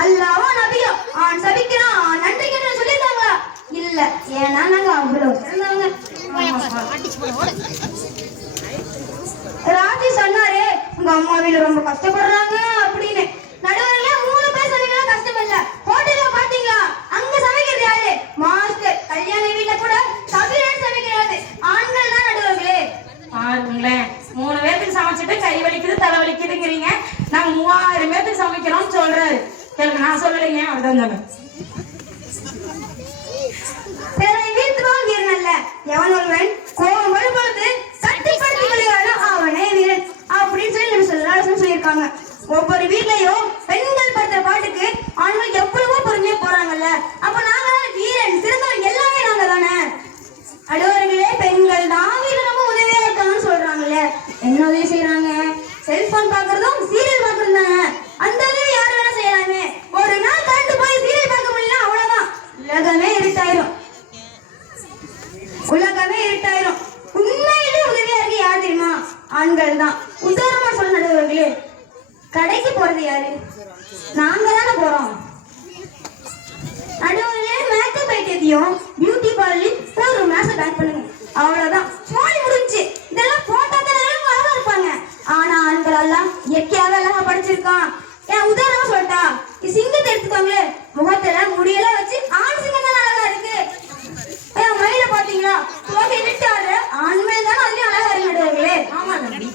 அல்லாஹ்வும் நபியும் ஆண் சபிக்கிறான் ஆண் நன்றிக்கிறேன் சொல்லியிருக்காங்க இல்ல. ஏன்னா நாங்க அவ்வளவு சிறந்தவங்க. ராஜி சொன்னாரே, உங்க அம்மா வீடு ரொம்ப கஷ்டப்படுறாங்க அப்படின்னு. நடுவர்களே, 3 பேர் சமைக்கலாம் கஷ்டம் இல்ல. ஹோட்டல்ல பாத்தீங்களா, அங்க சமைக்கிறது யாரு? மாஸ்டர். கல்யாண வீட்டுல கூட சமையல் சமைக்கிறது ஆண்கள் தான். நடுவர்களே, பாருங்களேன், 3 பேருக்கு சமைச்சிட்டு கை வலிக்குது தலை வலிக்குதுங்கிறீங்க. நாங்க 3000 பேருக்கு சமைக்கிறோம்னு சொல்றாரு. கேளுங்க, நான் சொல்லலைங்க, அவர்தான் சொன்னேன். பிறரை வீழ்த்துவான் வீரன் அல்ல, எவன் ஒருவன் கோபம் வரும்பொழுது கட்டுப்படுத்திக் கொள்கிறானோ அவனே வீரன் அப்படின்னு சொல்லி நம்ம சொல்லியிருக்காங்க. ஒவ்வொரு வீட்லயும் பெண்கள் படுத்த பாட்டுக்கு ஆண்கள் எவ்வளவோ பொறுமையா போறாங்கல்ல, அப்ப நாங்க தான் வீரன் சிறந்தவன் எல்லாமே நாங்க தானே. அடுவர்களே, பெண்கள் தான் வீட்டுல ரொம்ப உதவியா இருக்காங்கன்னு சொல்றாங்கல்ல, என்ன உதவி செய்யறாங்க? செல்போன் பாக்குறதும் சீரியல் பாக்குறதும் தானே. அந்த உதவி யாரு வேணா செய்யறாங்க. ஒரு நாள் கரண்ட் போய் சீரியல் பார்க்க முடியல, அவ்வளவுதான், உலகமே இருட்டாயிரும். உண்மையிலே உதவியா இருக்கு யார் தெரியுமா? ஆண்கள் தான். உதாரணமா சொல்ல நடுவர்களே, கடைக்கு போறது யாரு? நாங்க தானே போறோம். நடுவர்களே, மேக்கப் ஐட்டத்தையும் பியூட்டி பார்லரையும் ஒரு மாசம் பேக் பண்ணுங்க, அவ்வளவுதான், சோழி முடிஞ்சு. இதெல்லாம் போட்டா தான் அழகா இருப்பாங்க. ஆனா ஆண்கள் எல்லாம் இயற்கையாக அழகா படிச்சிருக்கான். ஏன் உதாரணமா சொல்லிட்டா, சிங்கத்தை எடுத்துக்கோங்களே, முகத்துல முடியெல்லாம் வச்சு ஆண் சிங்கம் தான் அழகா இருக்கு. மயில பாத்தீங்களா, தோகை விட்டு ஆடுற ஆண்மையில் தானே அதுலயும் அழகா இருக்கு. நடுவர்களே, ஆமா நம்பி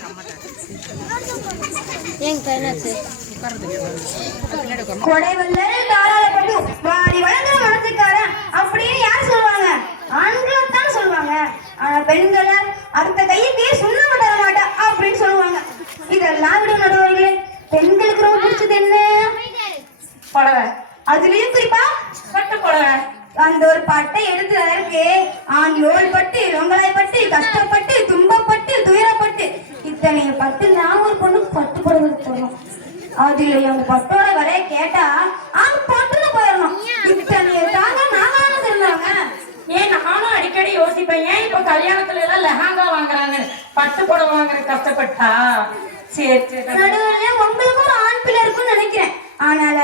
கொடைவல்லல் தாராளப்பட்டு வாரி வழங்குற மனசுக்காரன் அப்படின்னு யார் சொல்லுவாங்க? ஆண்கள் தான் சொல்லுவாங்க. ஆனா பெண்களை அடுத்த கைக்கு சுண்ணாம தர மாட்டா அப்படின்னு சொல்லுவாங்க. இதெல்லாம் விட நடுவர்களே, பெண்களுக்கு ரொம்ப பிடிச்சது என்ன? புடவை. அதுலயும் குறிப்பா பட்டு புடவை. அந்த ஒரு பட்டை எடுத்துறதற்கு ஆண்கள் பட்டு, ரொங்கலாய் பட்டு, கஷ்டப்பட்டு, துன்பப்பட்டு, துயரப்பட்டு, இத்தனை பட்டு நான் ஒரு பொண்ணுக்கு பட்டு புடவை தரணும். அதுல எங்க பட்டோட வரைய கேட்டா பட்டுன்னு போயிடணும். இத்தனை தாங்க நாங்களும் தெரிஞ்சவங்க. ஏன் நானும் அடிக்கடி யோசிப்பேன், ஏன் இப்ப கல்யாணத்துல எல்லாம் லெஹாங்கா வாங்குறாங்க, பட்டு புடவை வாங்குற கஷ்டப்பட்டா. சரி சரி. நடுவர்களே, உங்களுக்கும் ஒரு ஆண் பிள்ளை இருக்கும்னு நினைக்கிறேன். அதனால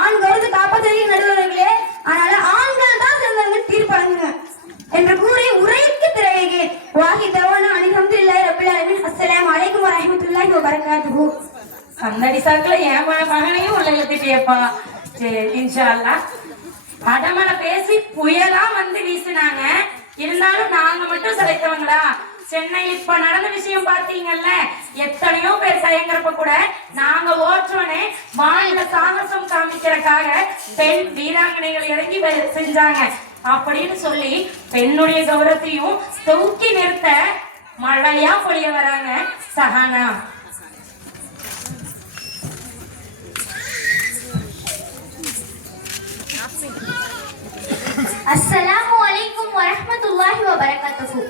ஆண் கருத்து காப்பாற்ற நடுவர்களே, அதனால ஆண்கள் தான் சிறந்தவங்க தீர்ப்பழங்குங்க என்று கூறி உரைக்கு திரையேன். வாஹி தவானா அல்ஹம்துலில்லாஹி ரப்பில் ஆலமீன். அஸ்ஸலாமு அலைக்கும் வரஹ்மத்துல்லாஹி வபரகாத்துஹு. சந்தடி சாக்குல என் மகனையும் உள்ள எழுதிட்டியப்பா. சரி, இன்ஷா அல்லாஹ். அடமலை பேசி புயலா வந்து வீசினாங்க. இருந்தாலும் நாங்க மட்டும் சிலைத்தவங்களா? சென்னை இப்ப நடந்த விஷயம் பாத்தீங்கல்ல, எத்தனையோ பேர் தயங்குறப்ப கூட நாங்க ஓட்டுவனே வானில சாகசம் காமிக்கிறக்காக பெண் வீராங்கனைகள் இறங்கி செஞ்சாங்க அப்படின்னு சொல்லி பெண்ணுடைய கௌரவத்தையும் தூக்கி நிறுத்த மழையா பொழிய வராங்க சஹானா. अस्सलामु अलैकुम वरहमतुल्लाहि वबरकातुहू।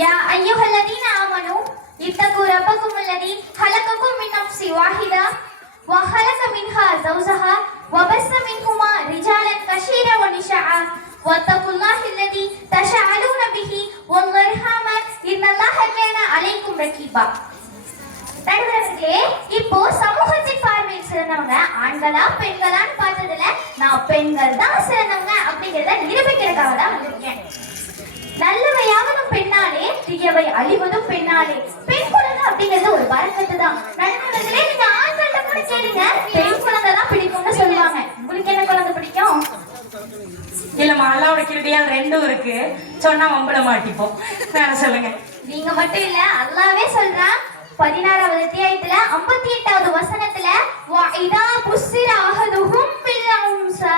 या अय्युहल्लज़ीन आमनू इत्तकू रब्बकुमुल्लज़ी खलक़कुम मिन नफ्सिन वाहिदा व खलक़ मिन्हा ज़ौजहा व बस्स मिन्हुमा रिजालन कसीरन व निसाअ वत्तकुल्लाहल्लज़ी तसअलून बिही वल-अर्हाम इन्नल्लाह काना अलैकुम रकीबा। நடுவர்களே, இப்போ சமூகத்தின் பார்வையில் சிறந்தவங்க ஆண்களா பெண்களான்னு பார்த்ததுல நான் பெண்கள் தான் சிறந்தவங்க அப்படிங்கிறத நிரூபிக்கிறதுக்காக தான் வந்திருக்கேன். நல்லவையாவதும் பெண்ணாலே, தீயவை அழிவதும் பெண்ணாலே. பெண் குழந்தை அப்படிங்கிறது ஒரு வரக்கத்து தான். நடுவர்களே, நீங்க ஆண்கள்ட்ட கூட கேளுங்க, பெண் குழந்தை தான் பிடிக்கும்னு சொல்லுவாங்க. உங்களுக்கு என்ன குழந்தை பிடிக்கும்? இல்லம்மா, அல்லாவோட கிருபையால் ரெண்டும் இருக்கு. சொன்னா வம்பட மாட்டிப்போம். வேற சொல்லுங்க. நீங்க மட்டும் இல்ல, அல்லாவே சொல்றான் 16வது அத்தியாயத்துல 58வது வசனத்துல வஇதா புஸ்ஸிர அஹதுஹும் பில் உன்ஸா,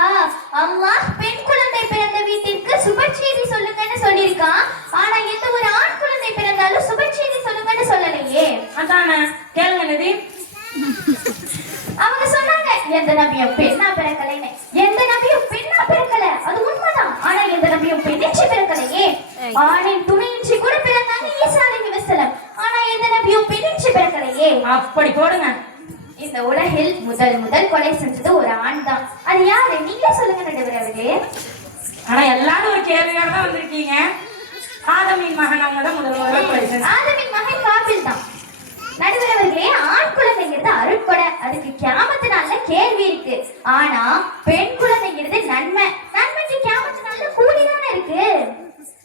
அல்லாஹ் பெண் குழந்தை பிறந்த வீட்டிற்கு சுபச்செய்தி சொல்லுங்கன்னு சொல்லியிருக்கான். ஆனா எந்த ஒரு ஆண் குழந்தை பிறந்தாலும் சுபச்செய்தி சொல்லுங்கன்னு சொல்லலையே. அதானே, கேளுங்க நிதி. அவங்க சொன்னாங்க எந்த நபியும் பெண்ணா பிறக்கலைன்னு. எந்த நபியும் பெண்ணா பிறக்கல, அது உண்மைதான். ஆனா எந்த நபியும் பெண்ணின்றி பிறக்கலையே. ஆணின் துணையின்றி கூட பிறந்தாங்க ஈசா அலைஹிஸ்ஸலாம். ஆனா எந்த நபியும் பெண்ணின்றி பிறக்கலையே. அப்படி போடுங்க. இந்த உலகில் முதல் கொலை செஞ்சது ஒரு ஆண் தான். அது யாரு? நீங்களே சொல்லுங்க நடுவர்களே. ஆனா எல்லாரும் ஒரு கேள்வியோட தான் வந்திருக்கீங்க. ஆதமின் மகன் அவங்க தான் முதல் கொலை செஞ்சாங்க. ஆதமின் மகன் காபில் தான். நடுவர்களே, ஆண் குழந்தைங்கிறது அருட்கொடை, அதுக்கு கியாமத்து நாள்ல கேள்வி இருக்கு. ஆனா பெண் குழந்தைங்கிறது நன்மை, நன்மைக்கு கியாமத்து நாள்ல கூலிதானே இருக்கு.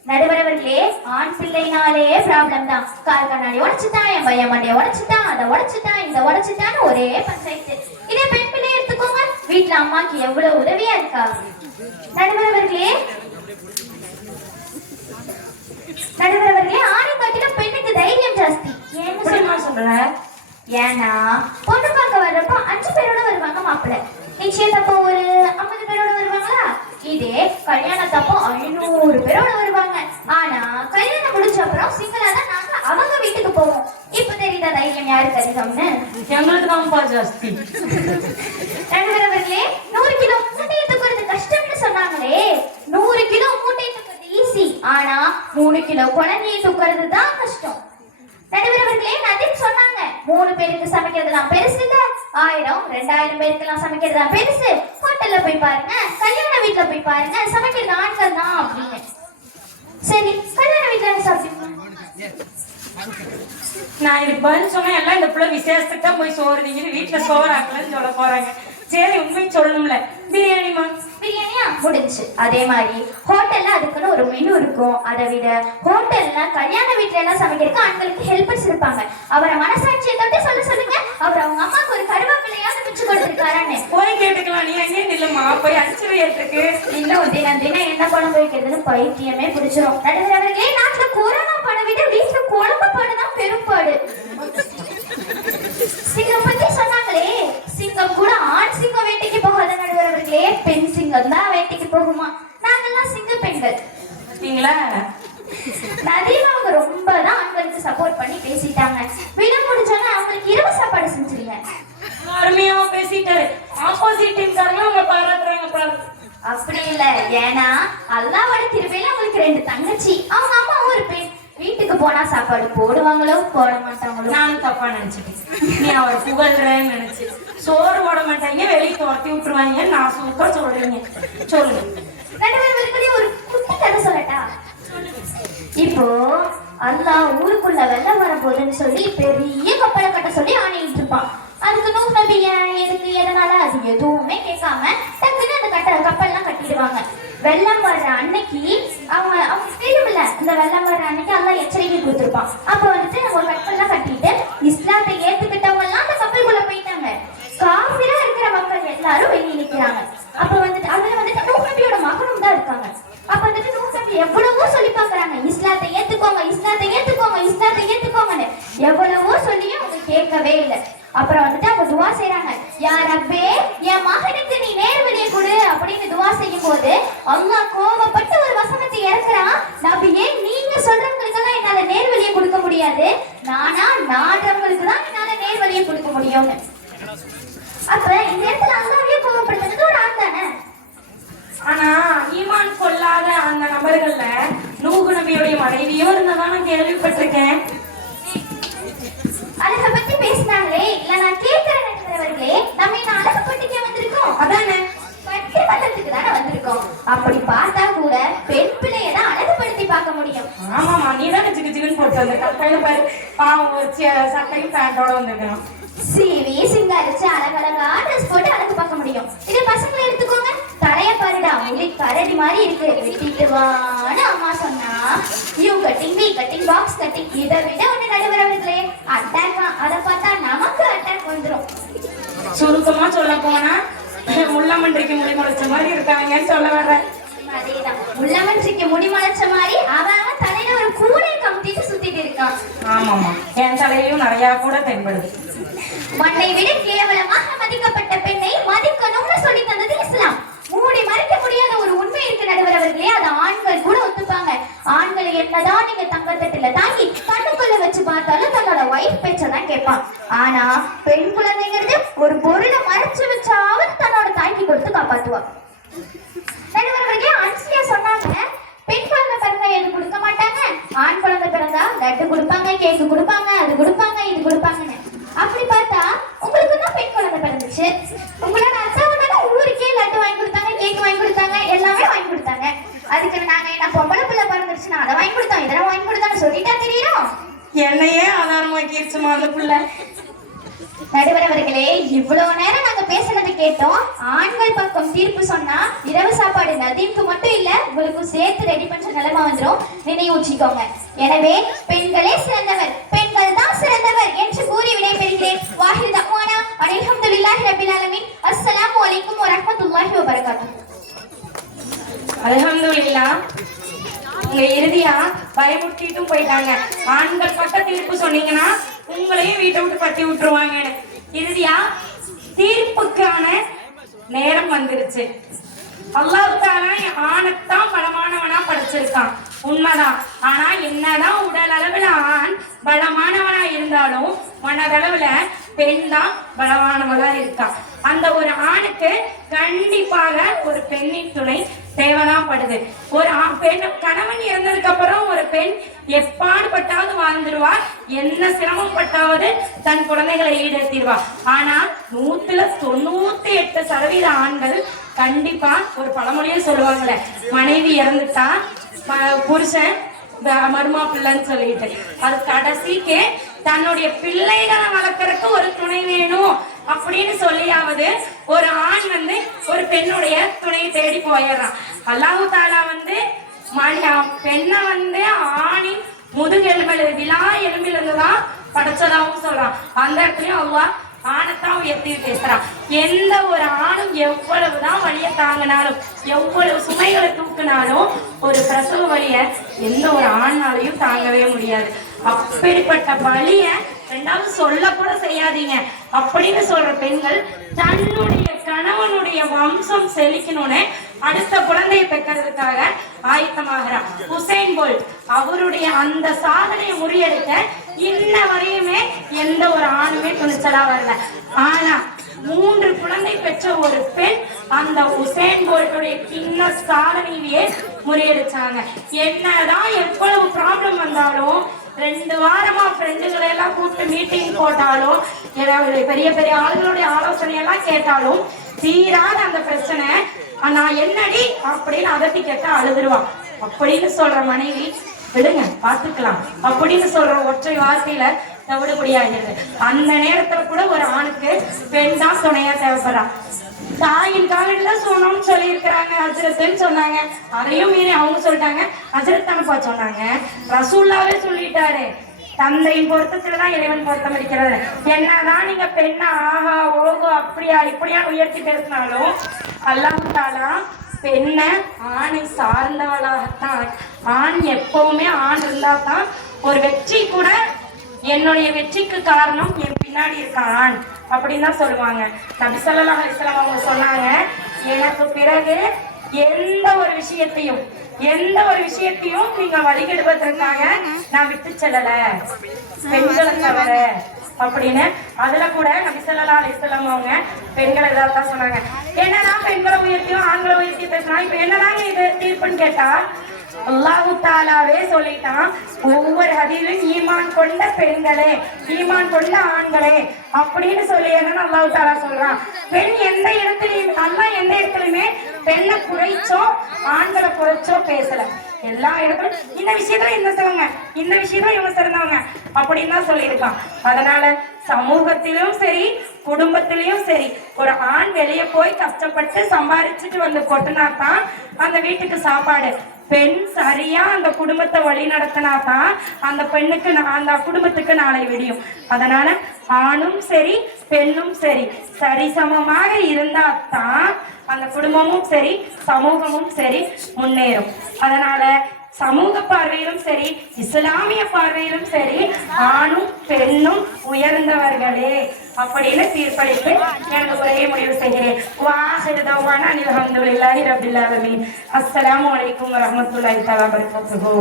நடுவர்களே, ஆண் பிள்ளைனாலே ப்ராப்ளம் தான். கார் கண்ணாடி உடைச்சுட்டான், என் பையன் மண்டையை உடைச்சுட்டான், அதை உடைச்சுட்டான், இதை உடைச்சுட்டான்னு ஒரே பஞ்சாயத்து. இதே பெண் பிள்ளை எடுத்துக்கோங்க, வீட்டுல அம்மாக்கு எவ்வளவு உதவியா இருக்கா. நடுவர்களே, ஆணை காட்டிலும் பெண்ணுக்கு தைரியம் ஜாஸ்தி. ஏன்னு சொல்ற? ஏன்னா பொண்ணு பார்க்க வர்றப்ப 5 பேரோட வருவாங்க மாப்பிள்ளை. நிச்சயத்தப்போ ஒரு 50 பேரோட வருவாங்களா? இதே கல்யாணத்தப்போ 500 பேரோட வருவாங்க. ஆனா கல்யாணம் முடிச்ச அப்புறம் சிங்கிளா தான் நாங்க அவங்க வீட்டுக்கு போவோம். இப்ப தெரியுதா தைரியம் யாருக்கு அதிகம்னு? எங்களுக்கு தான் ஜாஸ்தி. நடுவர்களே, 100 கிலோ மூட்டையை தூக்குறது கஷ்டம்னு சொன்னாங்களே, 100 கிலோ மூட்டையை தூக்குறது ஈஸி. ஆனா 3 கிலோ குழந்தையை தூக்குறது தான் கஷ்டம். நடுவர்களே, நதிம் சொன்னாங்க 3 பேருக்கு சமைக்கிறதுலாம் பெருசு இல்ல, 1000 2000 பேருக்கெல்லாம் சமைக்கிறதுலாம் பெருசு. ஹோட்டல்ல போய் பாருங்க, கல்யாண வீட்டுல போய் பாருங்க, சமைக்கிறது ஆண்கள் தான் அப்படின்னு. சரி, கல்யாண வீட்டுல சாப்பிடுங்க. நான் இதுக்கு பதில் சொன்னேன். எல்லாம் இந்த பிள்ளை விசேஷத்துக்கு தான் போய் சோறு நீங்க வீட்டுல சோறு ஆக்கலன்னு சொல்ல போறாங்க. சரி, உண்மையை சொல்லணும்ல. பிரியாணிமா? பிரியாணியா முடிஞ்சு. அதே மாதிரி ஹோட்டல்ல அதுக்குன்னு ஒரு மெனு இருக்கும். அதை விட ஹோட்டல்ல கல்யாண வீட்டுல எல்லாம் சமைக்கிறதுக்கு ஆண்களுக்கு ஹெல்பர்ஸ் இருப்பாங்க. அவரை மனசாட்சியை தொட்டு சொல்லுங்க, அவர் அவங்க அம்மாக்கு ஒரு கருவேப்பிலையாவது பிச்சு கொடுத்துருக்காரான்னு போய் கேட்டுக்கலாம். நீ அங்கேயே நில்லுமா, போய் அடிச்சு வைக்கிறதுக்கு. இன்னும் தினம் என்ன குழம்பு வைக்கிறதுன்னு பைத்தியமே பிடிச்சிரும். நடுவர்களே, நாட்டுல கொரோனா பாட விட வீட்டுல குழம்பு பாடுதான் பெரும்பாடு. சிங்கம் பத்தி சொன்னாங்களே, சிங்கம் கூட ஆண் சிங்கம் வேட்டைக்கு போகாத நடுவர்களே, பெண் சிங்கம் தான் வேட்டைக்கு போகுமா. நாங்கெல்லாம் சிங்க பெண்கள். நீங்களா? நதி ஆப்போசிட் டீம்காரங்க அவங்க பாராட்டுறாங்க பாரு. அப்படி இல்ல, ஏன்னா அல்லாவோட கிருபையில அவங்களுக்கு 2 தங்கச்சி, அவங்க அம்மாவும் ஒரு பெண். வீட்டுக்கு போனா சாப்பாடு போடுவாங்களோ போட மாட்டாங்களோ. நானும் தப்பா நினைச்சிட்டேன், நீ அவர் புகழ்றேன்னு நினைச்சு. சோறு போட மாட்டாங்க, வெளியே துரத்தி விட்டுருவாங்க. நான் சூப்பர் சொல்றீங்க, சொல்லுங்க. நடுவர்களுக்கு ஒரு குட்டி கதை சொல்லட்டா? இப்போ அல்லாஹ் ஊருக்குள்ள வெள்ளம் வரப்போகுதுன்னு சொல்லி பெரிய கப்பலை கட்ட சொல்லி ஆணையிட்டு இருப்பான். அதுக்கு நூஹ் நபி எதுக்கு எதனால அது எதுவுமே கேட்காம டக்குன்னு அந்த கப்பல்லாம் கட்டிடுவாங்க. வெள்ளம் வர்ற அன்னைக்கு அவங்க தெரியுமில்ல, இந்த வெள்ளம் வர்ற அன்னைக்கு அல்லாஹ் எச்சரிக்கை கொடுத்துருப்பான். அப்போ வந்துட்டு ஒரு கப்பல்லாம் கட்டிட்டு இஸ்லாத்தை ஏத்துக்கிட்டவங்க எல்லாம் அந்த கப்பலுக்குள்ள போயிட்டாங்க. காஃபிரா இருக்கிற மக்கள் எல்லாரும் வெளியே நிற்கிறாங்க. அப்ப வந்துட்டு அதுல வந்துட்டு நூஹ் நபியோட மகனும் தான் இருக்காங்க. அப்ப வந்துட்டு நூஹ் நபி எவ்வளவோ சொல்லி பாக்குறாங்க, இஸ்லாத்தை ஏத்துக்கோங்க, இஸ்லாத்தை ஏத்துக்கோங்க, இஸ்லாத்தை ஏத்துக்கோங்கன்னு எவ்வளவோ சொல்லியும் அவங்க கேட்கவே இல்லை. அப்புறம் வந்துட்டு அவங்க துவா செய்யறாங்க, யா ரப்பே என் மகனுக்கு நீ நேர்வழியை கொடு அப்படின்னு துவா செய்யும் போது அல்லாஹ் கோபப்பட்டு ஒரு வசனத்தை இறக்குறான், நபியே நீங்க சொல்றவங்களுக்கெல்லாம் என்னால நேர்வழியை கொடுக்க முடியாது, நானா நாடுறவங்களுக்கு தான் என்னால நேர்வழியை கொடுக்க முடியும்னு. அப்ப இந்த இடத்துல அல்லாஹ்வே கோபப்படுத்துறது ஒரு ஆண் தானே? ஆனா ஈமான் கொள்ளாத அந்த நபர்கள்ல நூஹ் நபியுடைய மனைவியும் இருந்ததா நான் கேள்விப்பட்டிருக்கேன். அழக பத்தி பேசினாங்களே, இல்ல நான் கேட்கிறேன் நண்பர்களே, நம்ம என்ன அழகு பட்டிக்க வந்திருக்கோம்? அதானே, பட்டிமன்றத்துக்கு தானே வந்திருக்கோம். அப்படி பார்த்தா கூட பெண் பிள்ளையை தான் அழகுபடுத்தி பார்க்க முடியும். ஆமாமா, நீ தானே ஜிகு ஜிகுன்னு போட்டு வந்திருக்க. கையில பாரு, பாவம் ஒரு சட்டையும் பேண்டோட வந்திருக்கான். சிவி சிங்காரிச்சு அழகழகா ட்ரெஸ் போட்டு அழகு பார்க்க முடியும். இது பசங்களை எடுத்துக்கோங்க, தலைய பாருடா முடி கரடி மாதிரி இருக்கு, வெட்டிட்டு வான்னு அம்மா சொன்னா U cutting, V cutting, box cutting, இதை விட ஒண்ணு நடுவரவர்களே அட்டாக். அதை பார்த்தா நமக்கு அட்டாக் வந்துடும். சுருக்கமா சொல்ல போனா முள்ளமன்றிக்கு முடி முளைச்ச மாதிரி இருக்காங்கன்னு சொல்ல வர்றேன். அதேதான், முள்ளமன்றிக்கு முடி முளைச்ச மாதிரி அவன் தலையில ஒரு கூடை கமுத்திட்டு சுத்திட்டு இருக்கான். ஆமாமா, என் தலையிலும் நிறைய கூட தென்படுது. மண்ணை விட கேவலமாக மதிக்கப்பட்ட பெண்ணை மதிக்கணும்னு சொல்லி தந்தது இஸ்லாம். மூடி மறைக்க முடியாத ஒரு உண்மை இருக்கு நடுவரவர்களே, அது ஆண்கள் கூட ஒத்துப்பாங்க. ஆண்களை என்னதான் நீங்க தங்கத்தட்டுல தாங்கி கண்ணுக்குள்ள வச்சு பார்த்தாலும் தன்னோட வைஃப் பேச்சதான் கேட்பான். ஆனா பெண் குழந்தைங்கிறது ஒரு பொருளை மறைச்சு வச்சாவது தன்னோட தாய்க்கு கொடுத்து காப்பாத்துவா. நடுவரவர்களே அன்சியா சொன்னாங்க, பெண் குழந்தை பிறந்தா எது கொடுக்க மாட்டாங்க, ஆண் குழந்தை பிறந்தா லட்டு கொடுப்பாங்க, கேக்கு கொடுப்பாங்க, அது கொடுப்பாங்க, இது கொடுப்பாங்கன்னு. அப்படி பார்த்தா உங்களுக்கு தான் பெண் குழந்தை பிறந்துச்சு, உங்களோட அச்சாவுன்னா ஊருக்கே லட்டு வாங்கி கொடுத்தாங்க, கேக் வாங்கி கொடுத்தாங்க, எல்லாமே வாங்கி கொடுத்தாங்க. அதுக்கு நாங்க என்ன பொம்பளை பிள்ளை பிறந்துருச்சுன்னா அதை வாங்கி கொடுத்தோம், இதெல்லாம் வாங்கி கொடுத்தான்னு சொல்லிட்டா தெரியும். என்னையே ஆதாரமாக்கிருச்சுமா அந்த பிள்ளை. நடுவரவர்களே இவ்வளவு நேரம் நாங்க பேசுனது கேட்டோம். ஆண்கள் பக்கம் தீர்ப்பு சொன்னா இரவு சாப்பாடு நதீம்க்கு மட்டும் இல்ல உங்களுக்கும் சேர்த்து ரெடி பண்ற நிலைமை வந்துடும், நினைவூச்சிக்கோங்க. எனவே பெண்களே சிறந்தவர், பெண்கள் தான் சிறந்தவர் என்று கூறி விடைபெறுகிறேன். வாஹிர் தக்வானா அல்ஹம்துலில்லாஹி ரப்பில் ஆலமீன். அஸ்ஸலாமு அலைக்கும் வரஹ்மத்துல்லாஹி வபரகாத்துஹு. அல்ஹம்துலில்லாஹ். உங்க இறுதியா பயமுறுத்திட்டும் போயிட்டாங்க. ஆண்கள் பட்ட தீர்ப்பு சொன்னீங்கன்னா உங்களையும் வீட்டை விட்டு பட்டி விட்டுருவாங்க. இறுதியா தீர்ப்புக்கான நேரம் வந்துருச்சு. அல்லாஹ் தஆலா ஆணைத்தான் பலமானவனா படைச்சிருக்கான், உண்மைதான். ஆனா என்னதான் உடல் அளவுல ஆண் பலமானவனா இருந்தாலும் மனதளவுல பெண் தான் பலமானவளா இருக்கா. அந்த ஒரு ஆணுக்கு கண்டிப்பாக ஒரு பெண்ணின் துணை தேவைதான் படுது. ஒரு பெண் கணவன் இறந்ததுக்கு அப்புறம் ஒரு பெண் எப்பாடுபட்டாவது வாழ்ந்துருவா, என்ன சிரமப்பட்டாவது தன் குழந்தைகளை ஈடேற்றிடுவா. ஆனா 198% ஆண்கள் கண்டிப்பா ஒரு பழமொழியே சொல்லுவாங்களே, மனைவி இறந்துட்டா புருஷன் மருமா பிள்ளைன்னு சொல்லிட்டு, அது கடைசிக்கு தன்னுடைய பிள்ளைகளை வளர்க்கறதுக்கு ஒரு துணை வேணும் அப்படின்னு சொல்லியாவது ஒரு ஆண் ஒரு பெண்ணுடைய துணையை தேடி போயிடுறான். அல்லாஹ் தஆலா பெண்ணை ஆணின் முதுகெலும்பில் விழா எலும்பிலிருந்துதான் படைச்சதாகவும் சொல்றான். அந்த இடத்துலயும் அல்லாஹ் ஆணைத்தான் உயர்த்தி பேசுறான். எந்த ஒரு ஆணும் எவ்வளவுதான் வலிய தாங்கினாலும், எவ்வளவு சுமைகளை தூக்கினாலும் ஒரு பிரசவ வலிய எந்த ஒரு ஆண்னாலையும் தாங்கவே முடியாது. அப்படிப்பட்ட வலிய ரெண்டாவது சொல்ல கூட செய்யாதீங்க அப்படின்னு சொல்ற பெண்கள் தன்னுடைய கணவனுடைய வம்சம் செழிக்கணும்னு அடுத்த குழந்தையை பெற்றதுக்காக ஆயத்தமாகிறார். உசைன் போல்ட் அவருடைய அந்த சாதனையை முறியடிக்க இன்ன வரையுமே எந்த ஒரு ஆணுமே துணிச்சலா வரல. ஆனா 3 குழந்தை பெற்ற ஒரு பெண் அந்த உசேன் போல்ட்டுடைய கிண்ண சாதனையே முறியடிச்சாங்க. என்னதான் எவ்வளவு ப்ராப்ளம் வந்தாலும் 2 வாரமா ஃப்ரெண்டுகளை எல்லாம் கூப்பிட்டு மீட்டிங் போட்டாலும் ஏதாவது பெரிய பெரிய ஆளுங்களுடைய ஆலோசனை எல்லாம் கேட்டாலும் தீராத அந்த பிரச்சனை நான் என்னடி அப்படின்னு அதட்டி கேட்டா அழுதுருவான். அப்படின்னு சொல்ற மனைவி விடுங்க பாத்துக்கலாம் அப்படின்னு சொல்ற ஒற்றை வார்த்தையில தவிடுபடியாகிறது. அந்த நேரத்துல கூட ஒரு ஆணுக்கு பெண் தான் துணையா தேவைப்படுறான். தாயின் காலில் தான் சொன்னோம்னு சொல்லி இருக்கிறாங்க ஹஜ்ரத்துன்னு சொன்னாங்க. அதையும் மீறி அவங்க சொல்லிட்டாங்க ஹஜ்ரத் அனுப்பா சொன்னாங்க. ரசூல்லாவே சொல்லிட்டாரு தந்தையின் பொருத்தத்துலதான் இறைவன் பொருத்தம் இருக்கிறது. என்னதான் நீங்க பெண்ணா ஆஹா ஓகோ அப்படியா இப்படியா உயர்த்தி பேசினாலும் அல்லாஹ் தஆலா பெண்ணை ஆணை சார்ந்தவளாகத்தான். ஆண் எப்பவுமே ஆண் இருந்தா தான் ஒரு வெற்றி கூட என்னுடைய வெற்றிக்கு காரணம் என் பின்னாடி இருக்க ஆண் அப்படின்னு தான் சொல்லுவாங்க. நபி ஸல்லல்லாஹு அலைஹி வஸல்லம் அவங்க சொன்னாங்க, எனக்கு பிறகு எந்த ஒரு விஷயத்தையும் நீங்க வழிகெடுப்பதற்காக நான் விட்டு செல்லல பெண்களை தவிர அப்படின்னு. அதுல கூட நபி ஸல்லல்லாஹு அலைஹி வஸல்லம் அவங்க பெண்களை தான் சொன்னாங்க. என்னதான் பெண்களை உயர்த்தியும் ஆண்களை உயர்த்தி பேசினா இப்ப என்னதாங்க இது தீர்ப்புன்னு கேட்டா அல்லாஹ் தஆலாவே சொல்லிட்டான், ஒவ்வொரு ஹதீஸிலும் ஈமான் கொண்ட பெண்களே ஈமான் கொண்ட ஆண்களே அப்படின்னு சொல்லி என்னன்னு அல்லாஹ் தஆலா சொல்றான். பெண் எந்த இடத்துலயும் அல்லாஹ் எந்த இடத்துலயுமே பெண்ணை குறைச்சோ ஆண்களை குறைச்சோ பேசல. எல்லா இடத்துலும் இந்த விஷயத்துல இந்த விஷயத்துல இவங்க சிறந்தவங்க அப்படின்னு தான் சொல்லியிருக்கான். அதனால சமூகத்திலும் சரி குடும்பத்திலையும் சரி ஒரு ஆண் வெளியே போய் கஷ்டப்பட்டு சம்பாதிச்சுட்டு வந்து கொட்டினாத்தான் அந்த வீட்டுக்கு சாப்பாடு. பெண் சரியா அந்த குடும்பத்தை வழி நடத்தினாதான் அந்த பெண்ணுக்கு அந்த குடும்பத்துக்கு நாளை விடியும். அதனால ஆணும் சரி பெண்ணும் சரி சரிசமமாக இருந்தா தான் அந்த குடும்பமும் சரி சமூகமும் சரி முன்னேறும். அதனால சமூக பார்வையிலும் சரி இஸ்லாமிய பார்வையிலும் சரி ஆணும் பெண்ணும் உயர்ந்தவர்களே அப்படின்னு தீர்ப்பளித்து எனது உரையை முடிவு செய்கிறேன். அஸ்ஸலாமு அலைக்கும் வரஹ்மத்துல்லாஹி தஆலா வபரகாத்துஹு.